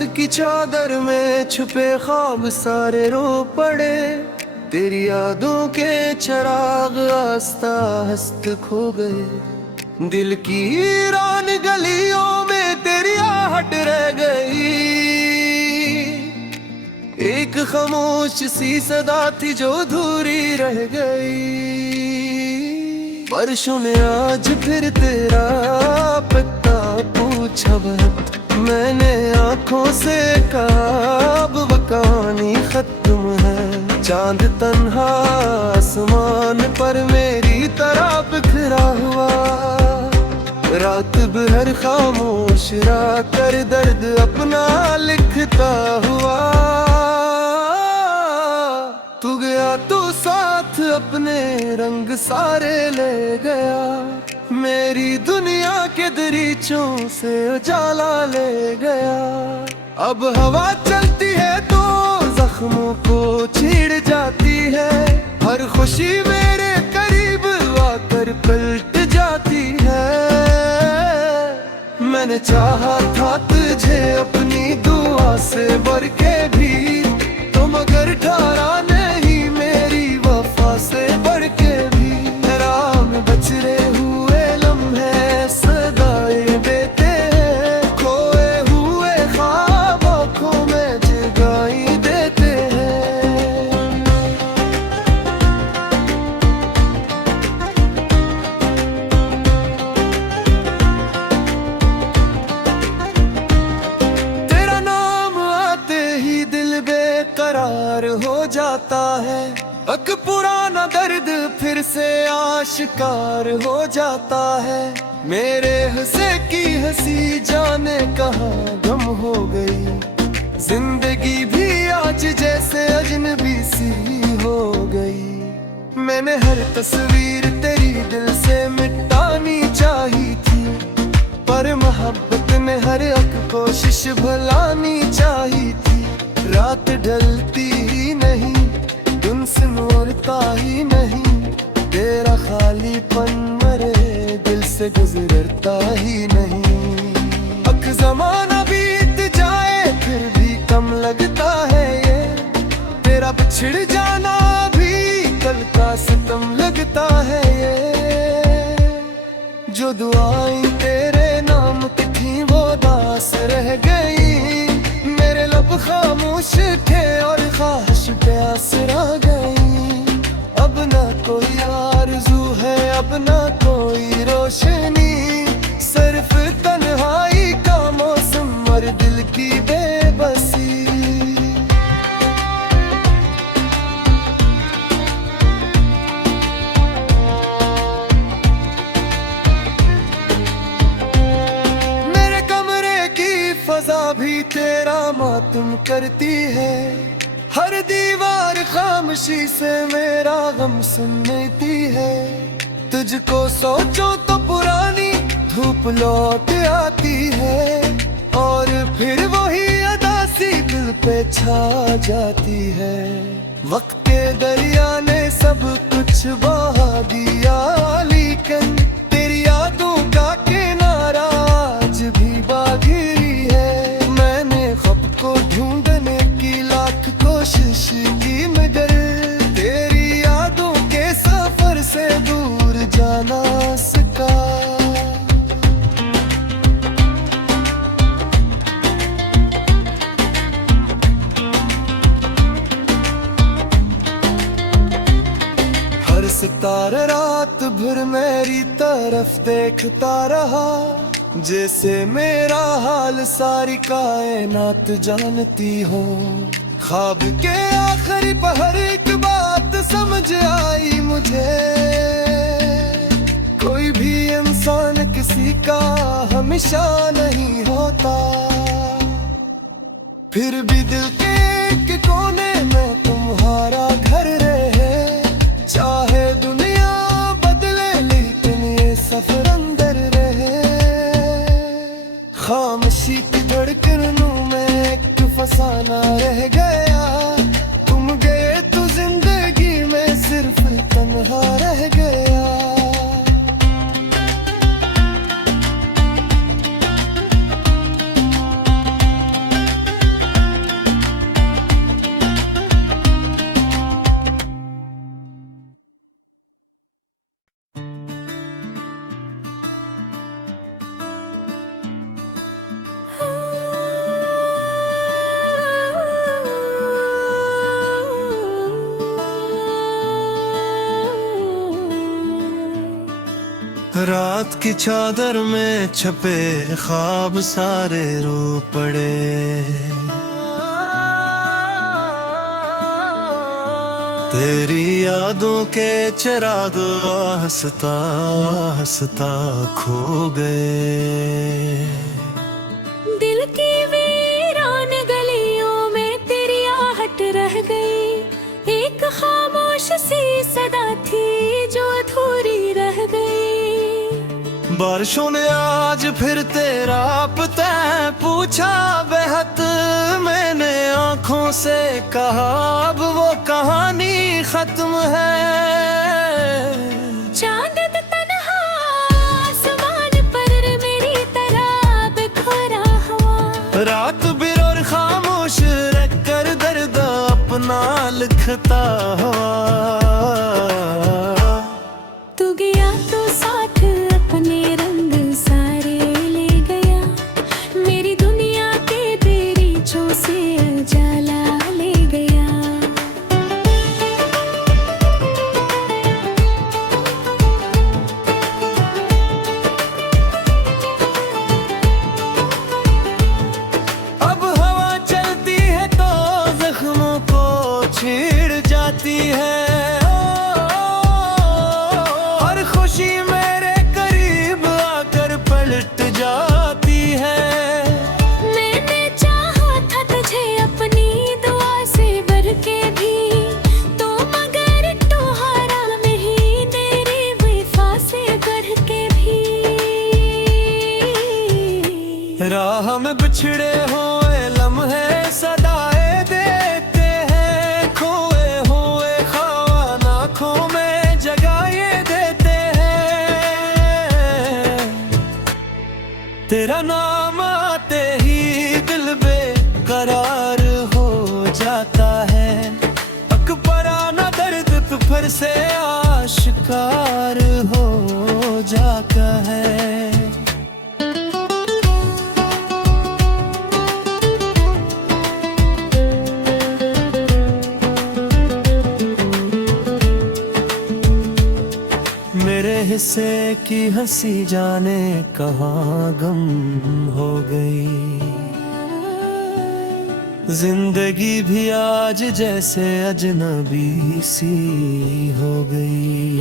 रात की चादर में छुपे ख्वाब सारे रो पड़े, तेरी यादों के चिराग आस्ता हस्त खो गए। दिल की वीरान गलियों में तेरी आहट रह गई, एक खामोश सी सदा थी जो अधूरी रह गई। बारिशों ने आज फिर तेरा पता पूछा, मैंने आंखों से कहा अब वो कहानी खत्म है। चांद तन्हा आसमान पर मेरी तरह बिखरा हुआ, रात भर खामोश रहा कर दर्द अपना लिखता हुआ। तू गया तो साथ अपने रंग सारे ले गया, मेरी दुनिया के दरीचों से उजाला ले गया। अब हवा चलती है तो जख्मों को छीड़ जाती है, हर खुशी मेरे करीब आकर पलट जाती है। मैंने चाहा था तुझे अपनी दुआ से भर के भी, तो मगर ठहरा नहीं मेरी वफा से बढ़ के भी। राह में बचरे हुए लम्हे सदाएं देते हैं, खोए हुए ख्वाब आँखों में जगाई देते हैं। तेरा नाम आते ही दिल बेकरार हो जाता है, एक पुराना दर्द फिर से आशिकार हो जाता है। मेरे हंसे की हंसी जाने कहाँ गम हो गई, जिंदगी भी आज जैसे अजनबी सी हो गई। मैंने हर तस्वीर तेरी दिल से मिटानी चाही थी, पर मोहब्बत ने हर एक कोशिश भुलानी चाही थी। रात ढलती ही नहीं, दिन सिमरता ही नहीं, तेरा खालीपन मरे दिल से गुजरता ही नहीं। अक ज़माना बीत जाए फिर भी कम लगता है ये, तेरा बिछड़ जाना भी कल का सितम लगता है ये। जो दुआएं तेरे नाम की थी वो दास रह गई, मेरे लब खामोश थे और ख्वाहिश प्यास रह गई। अब ना कोई आरज़ू है, अब ना कोई रोशनी, सिर्फ तन्हाई का मौसम और दिल की बेबसी। मेरे कमरे की फजा भी तेरा मातम करती है, हर दीवार खामोशी से मेरा गम सुनती है। तुझको सोचो तो पुरानी धूप लौट आती है, और फिर वही अदासी दिल पे छा जाती है। वक्त के दरिया ने सब कुछ बहा दिया, लेकिन तेरी यादों का किनारा आज भी बागिरी है। मैंने ख्वाब को ढूंढने की लाख कोशिश की, मगर तेरी यादों के सफर से दूर जाना सका। हर सितारा रात भर मेरी तरफ देखता रहा, जैसे मेरा हाल सारी कायनात जानती हो। ख्वाब के आखिरी पहर एक बात समझ आई मुझे, कोई भी इंसान किसी का हमेशा नहीं होता। फिर भी दिल के एक कोने में तुम्हारा घर रहे, चाहे दुनिया बदले लेकिन ये सफर अंदर रहे। खामोशी की धड़कनों में एक फसाना रह गया, तुम गए तो जिंदगी में सिर्फ तन्हा रह गया। रात की चादर में छपे ख्वाब सारे रो पड़े। तेरी यादों के चिराग हंसता हंसता खो गए। दिल की वीरान गलियों में तेरी आहट रह गई। एक खामोश सी सदा थी जो अधूरी रह गई। बारिशों ने आज फिर तेरा पता पूछा बेहद। मैंने आंखों से कहा अब वो कहानी खत्म है। चांद तन्हा आसमान पर मेरी तरह बिखरा हुआ। रात बिर और खामोश रख कर दर्द अपना लिखता हुआ। तू गया तो साथ अपने रंग सारे ले गया। मेरी दुनिया के बेरीचों से उजाला ले गया। अब हवा चलती है तो जख्मों को छेड़ जाती है। हर खुशी मेरे करीब आकर पलट जाती है। मैंने चाहा था तुझे अपनी दुआ से भर के भी, तो मगर तू हारा नहीं मेरी वफा से बढ़ के भी। राह में बिछड़े हुए लम्हे सदाए देते हैं। खोए हुए ख्वाब आँखों में जगाए देते हैं। तेरा नाम आते ही दिल बेकरार हो जाता है। अकबराना दर्द तो फिर से आशिकार हो जाता है। मेरे हिस्से की हंसी जाने कहाँ गम हो गई। जिंदगी भी आज जैसे अजनबी सी हो गई।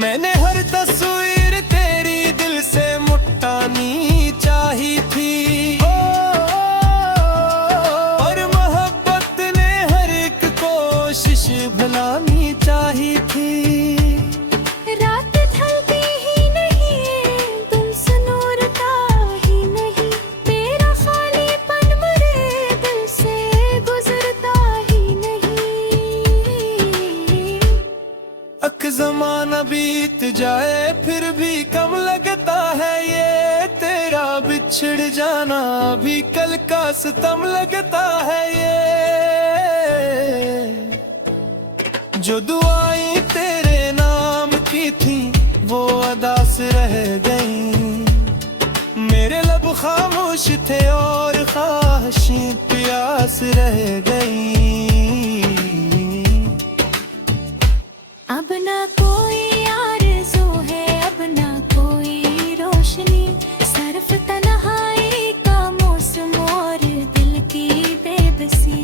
मैंने हर तस्वीर तेरी दिल से मुटानी चाही थी। और मोहब्बत ने हर एक कोशिश भुलानी चाही थी। रात ढलती ही नहीं, तुम सुनूरता ही नहीं। तेरा खालीपन मेरे दिल से गुजरता ही नहीं। अक ज़माना बीत जाए फिर भी कम लगता है ये। तेरा बिछड़ जाना भी कल का सितम लगता है ये। जो दुआएं तेरे नाम की थी वो अदास रह गई। मेरे लब खामोश थे और ख्वाहिशें प्यास रह गई। अब ना कोई आरज़ू है, अब ना कोई रोशनी। सिर्फ तन्हाई का मौसम और दिल की बेबसी।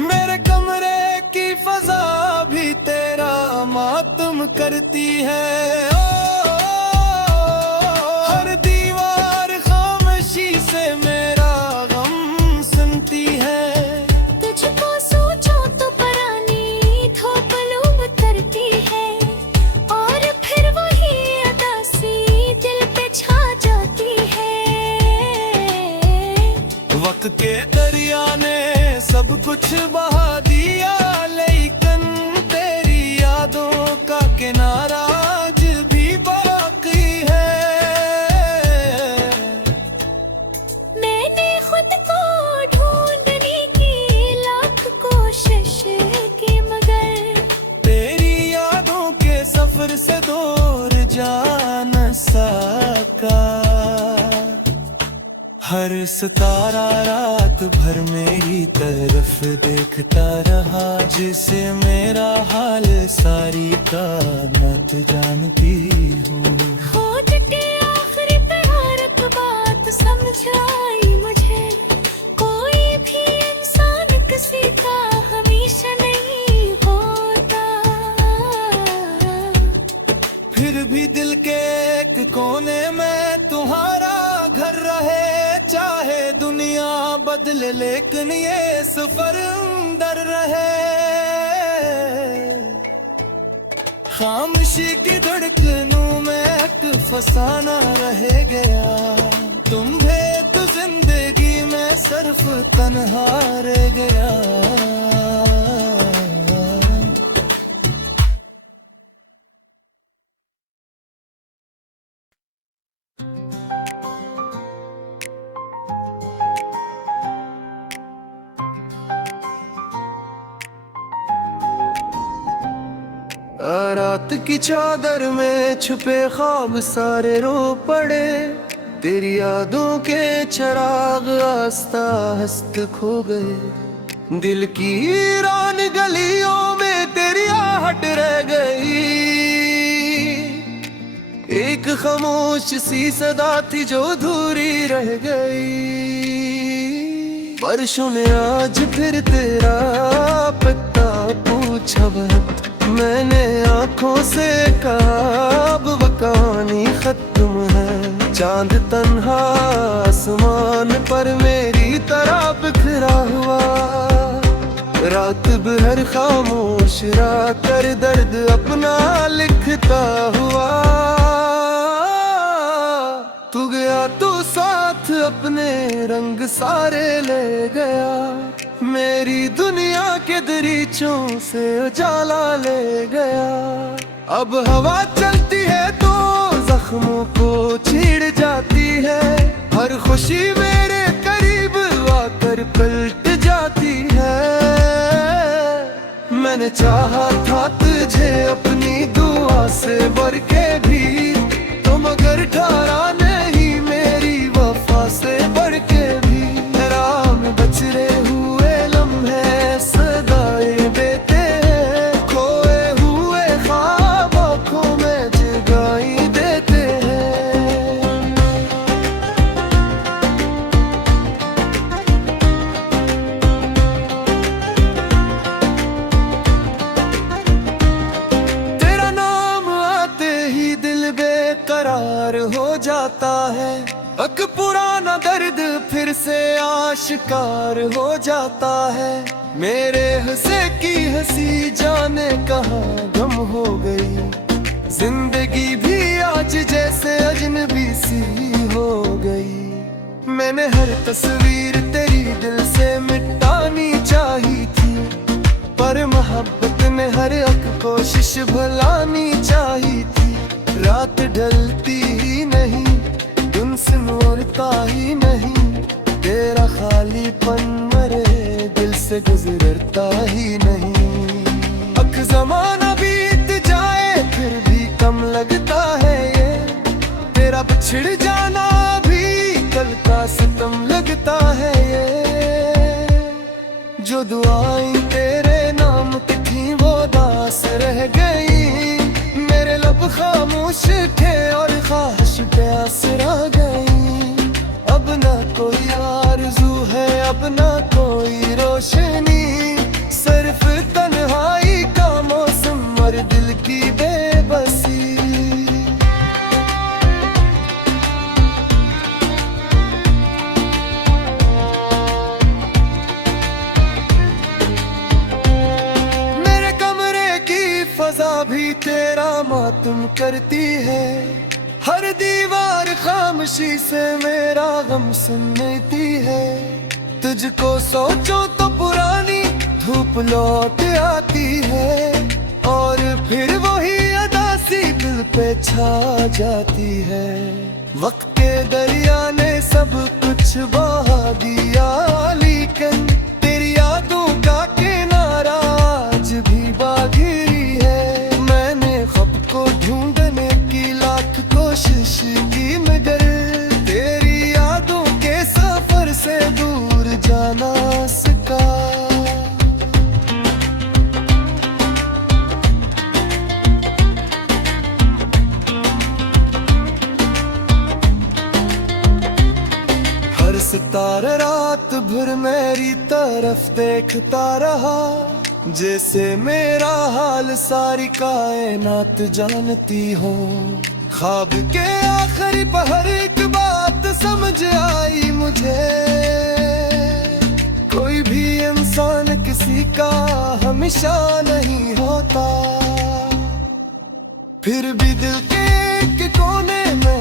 मेरे कमरे की फजा भी तेरा मातम करती है। हर दीवार खामोशी से मेरा गम सुनती है। तुझको सोचो तो परानी धोपलू उतरती है। और फिर वही अदासी दिल पे छा जाती है। वक्त के दरिया ने सब कुछ बहा दिया, लेकिन तेरी यादों का किनारा आज भी बाकी है। मैंने खुद को ढूंढने की लाख कोशिश की, मगर तेरी यादों के सफर से दूर जा न सका। हर सितारा रात भर मेरी तरफ देखता रहा, जिसे मेरा हाल सारी कायनात जानती हूँ। होठ के आखिरी प्यार की बात समझ आई मुझे, कोई भी इंसान किसी का हमेशा नहीं होता। फिर भी दिल के एक कोने में तुम्हारा घर रहे, चाहे दुनिया बदले लेकिन ये सफर अंदर रहे। खामोशी की धड़कनों में एक फसाना रह गया, तुम्हें तो जिंदगी में सिर्फ तन्हा रह गया। रात की चादर में छुपे ख्वाब सारे रो पड़े, तेरी यादों के चिराग आस्ता हस्त खो गए। दिल की वीरान गलियों में तेरी आहट रह गई, एक खामोश सी सदा थी जो अधूरी रह गई। वर्षों ने आज फिर तेरा पता पूछा, वक्त मैंने आंखों से कहा अब वो कहानी खत्म है। चांद तन्हा आसमान पर मेरी तरह बिखरा हुआ, रात भर खामोश रहा कर दर्द अपना लिखता हुआ। तू गया तो साथ अपने रंग सारे ले गया, मेरी दुनिया के दरीचों से उजाला ले गया। अब हवा चलती है तो जख्मों को छीड़ जाती है, हर खुशी मेरे करीब आकर पलट जाती है। मैंने चाहा था तुझे अपनी दुआ से भर के भी, तुम अगर ठहरा नहीं मेरी वफा से बढ़ के भी। राह में बच रहे हुए लम्हे सदाएं देते हैं, खोए हुए ख्वाब आँखों में जगाई देते हैं। तेरा नाम आते ही दिल बेकरार हो जाता है, एक पुराना दर्द फिर से आशिकार हो जाता है। मेरे हंसे की हंसी जाने कहाँ गम हो गई, जिंदगी भी आज जैसे अजनबी सी हो गई। मैंने हर तस्वीर तेरी दिल से मिटानी चाही थी, पर मोहब्बत ने हर एक कोशिश भुलानी चाही थी। रात ढलती ही नहीं, दिन सिमरता ही नहीं, तेरा खालीपन मरे दिल से गुजरता ही नहीं। अक ज़माना बीत जाए फिर भी कम लगता है ये, तेरा बिछड़ जाना भी कल का सितम लगता है ये। जो दुआएं तेरे नाम की थी वो दास रह गई, मेरे लब खामोश थे और ख्वाहिश प्यास रह गई। अब ना कोई आरज़ू है, अब ना कोई रोशनी, सिर्फ तन्हाई का मौसम और दिल की बेबसी। मेरे कमरे की फजा भी तेरा मातम करती है, हर दीवार खामोशी से मेरा गम सुनती है। तुझको सोचो तो पुरानी धूप लौट आती है, और फिर वही अदासी दिल पे छा जाती है। वक्त के दरिया ने सब कुछ बहा दिया, लेकिन तेरी यादों का किनारा आज भी बागिरी है। मैंने ख्वाब को ढूंढने की लाख कोशिश की, मगर तेरी यादों के साथ सितारा रात भर मेरी तरफ देखता रहा, जैसे मेरा हाल सारी कायनात जानती हो। ख्वाब के आखिरी पहर एक बात समझ आई मुझे, कोई भी इंसान किसी का हमेशा नहीं होता। फिर भी दिल के एक कोने में